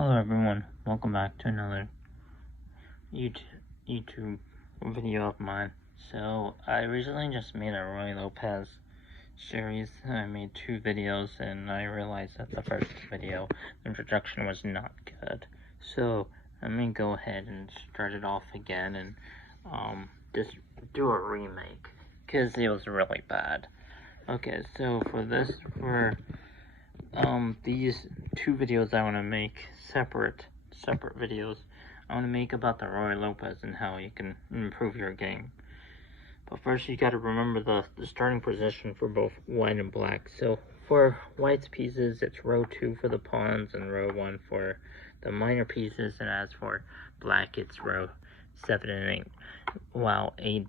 Hello everyone, welcome back to another YouTube video of mine. So, I recently just made a Ruy Lopez series. I made 2 videos and I realized that the first video, the introduction, was not good. So, let me go ahead and start it off again and just do a remake, because it was really bad. Okay, so for these 2 videos I want to make separate videos. I want to make about the Ruy Lopez and how you can improve your game. But first you got to remember the starting position for both white and black. So for white's pieces, it's row 2 for the pawns and row 1 for the minor pieces, and as for black, it's row 7 and 8, while 8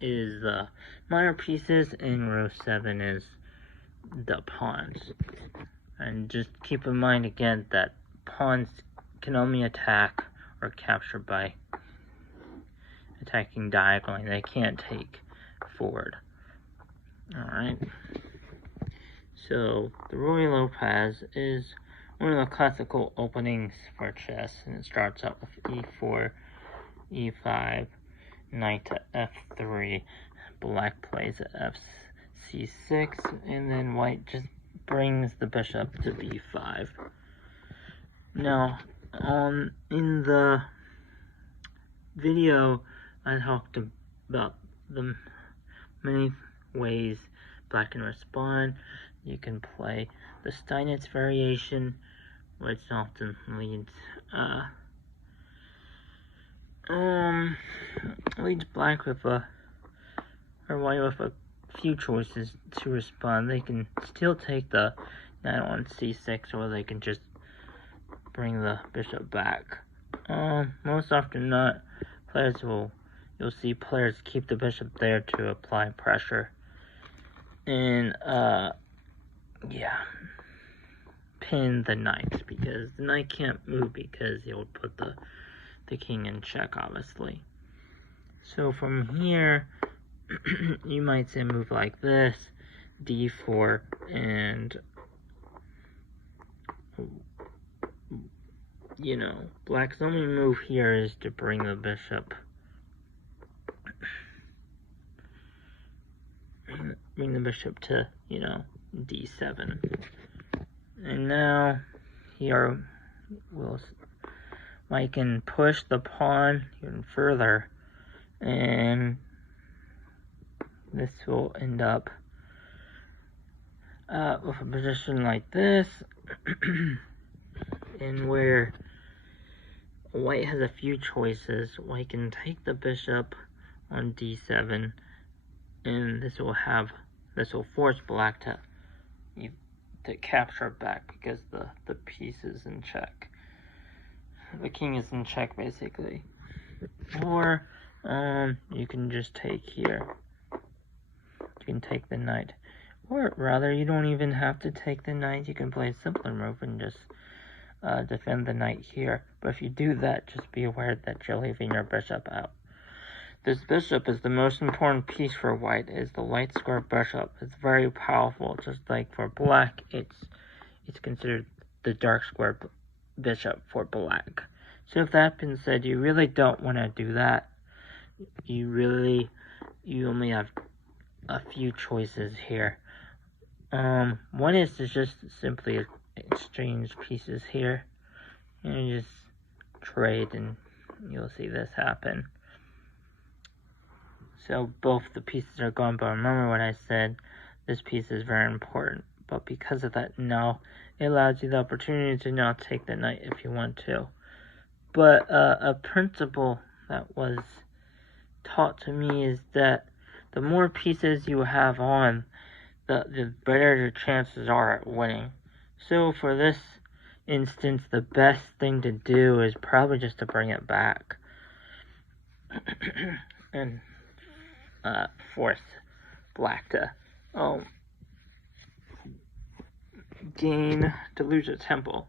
is the minor pieces and row 7 is the pawns. And just keep in mind again that pawns can only attack or capture by attacking diagonally. They can't take forward. Alright. So the Ruy Lopez is one of the classical openings for chess, and it starts out with e4, e5, knight to f3, black plays c6, and then white just brings the bishop to b5. Now, in the video, I talked about the many ways black can respond. You can play the Stenitz variation, which often leads black with or white with a few choices to respond. They can still take the knight on c6, or they can just bring the bishop back. Most often not, you'll see players keep the bishop there to apply pressure. And, pin the knight, because the knight can't move because it would put the king in check, obviously. So from here, you might say move like this, d4, and black's only move here is to bring the bishop, to, d7. And now, here, I can push the pawn even further, and this will end up with a position like this, and where white has a few choices. White can take the bishop on d7, and this will force black to capture back, because the piece is in check. The king is in check, basically. Or you can just take here. You can take the knight, or rather, you don't even have to take the knight. You can play a simpler move and just defend the knight here. But if you do that, just be aware that you're leaving your bishop out. This bishop is the most important piece for white. Is the light square bishop. It's very powerful. Just like for black, it's considered the dark square bishop for black. So if that being said, you really don't want to do that. You only have a few choices here. One is to just simply exchange pieces here, and you just trade, and you'll see this happen. So both the pieces are gone, but remember what I said, this piece is very important. But because of that, now it allows you the opportunity to now take the knight if you want to. But a principle that was taught to me is that the more pieces you have on, the better your chances are at winning. So for this instance, the best thing to do is probably just to bring it back and force black to lose a temple,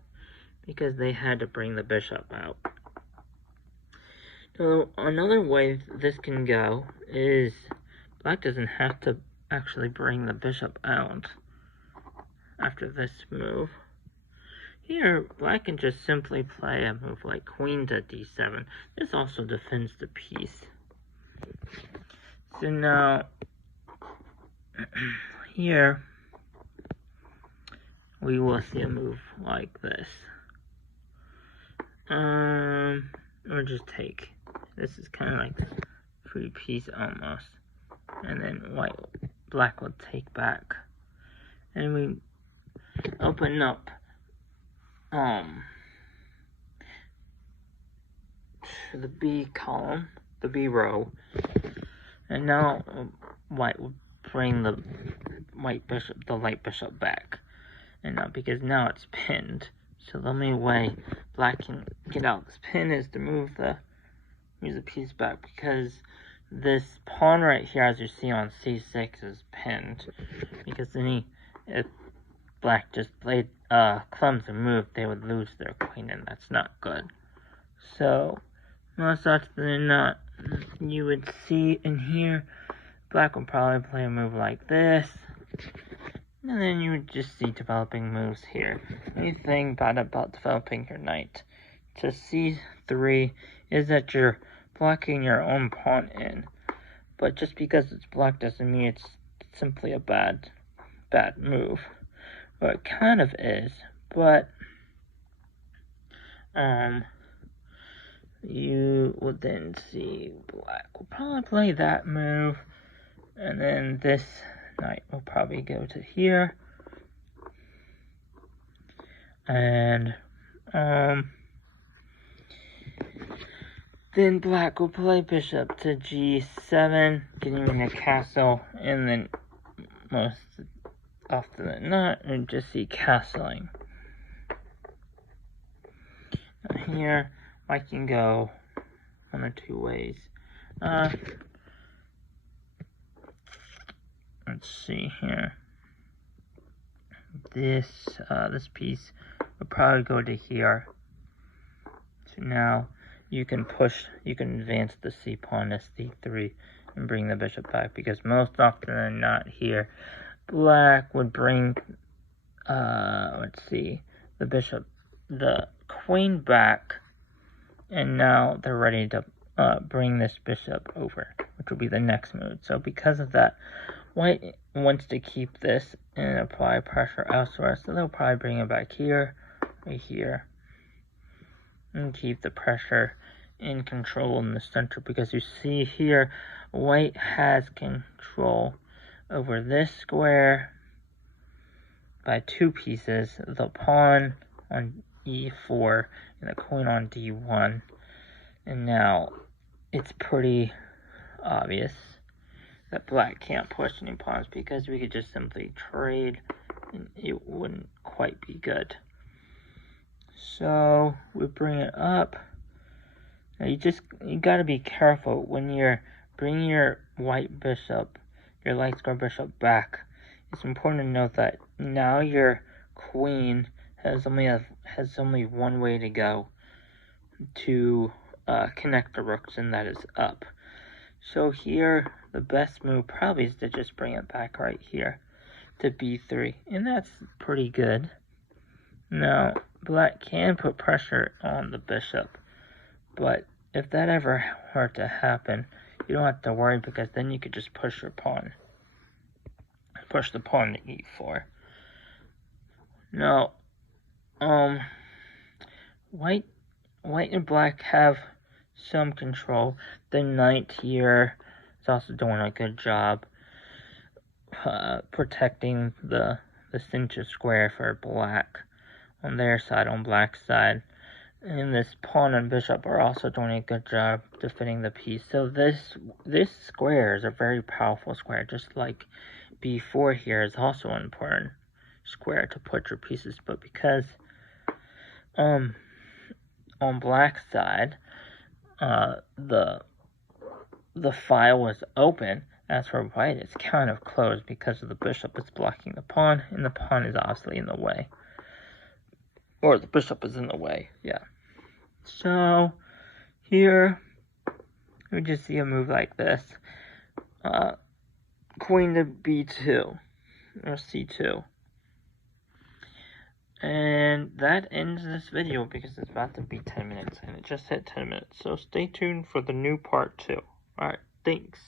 because they had to bring the bishop out. So another way this can go is black doesn't have to actually bring the bishop out after this move. Here, black can just simply play a move like queen to d7. This also defends the piece. So now, here, we will see a move like this. Or just take. This is kind of like a free piece almost. And then black will take back. And we open up the B column, the B row. And now white will bring the light bishop back. And now, because now it's pinned, so the only way black can get out of this pin is to move the piece back, because this pawn right here, as you see on c6, is pinned. Because then if black just played clumsy move, they would lose their queen, and that's not good. So most often than not, you would see in here, black will probably play a move like this. And then you would just see developing moves here. Anything bad about developing your knight to c3 is that you're blocking your own pawn in. But just because it's blocked doesn't mean it's simply a bad move. Well, it kind of is, but you would then see black will probably play that move, and then this knight will probably go to here, and then black will play bishop to g7, getting a castle, and then most often than not, we just see castling. Now here, white can go one or two ways. Let's see here. This piece will probably go to here. So now you can advance the c pawn to c3 and bring the bishop back, because most often than not here, black would bring, the queen back, and now they're ready to bring this bishop over, which will be the next move. So because of that, white wants to keep this and apply pressure elsewhere, so they'll probably bring it back here, right here, and keep the pressure in control in the center, because you see here, white has control over this square by two pieces, the pawn on e4 and the queen on d1. And now it's pretty obvious that black can't push any pawns, because we could just simply trade and it wouldn't quite be good. So we bring it up. Now you gotta be careful when you're bringing your white bishop, your light square bishop back. It's important to note that now your queen has only one way to go to connect the rooks, and that is up. So here, the best move probably is to just bring it back right here to b3, and that's pretty good. Now, black can put pressure on the bishop, but if that ever were to happen, you don't have to worry, because then you could just push the pawn to e4. Now, white and black have some control. The knight here is also doing a good job protecting the center square for black on their side, on black's side. And this pawn and bishop are also doing a good job defending the piece. So this square is a very powerful square, just like b4 here is also an important square to put your pieces. But because on black's side, the file was open, as for white, it's kind of closed because of the bishop is blocking the pawn, and the pawn is obviously in the way. Or the bishop is in the way, yeah. So, here, we just see a move like this. Queen to b2, or c2. And that ends this video because it's about to be 10 minutes, and it just hit 10 minutes. So stay tuned for the new part 2. Alright, thanks.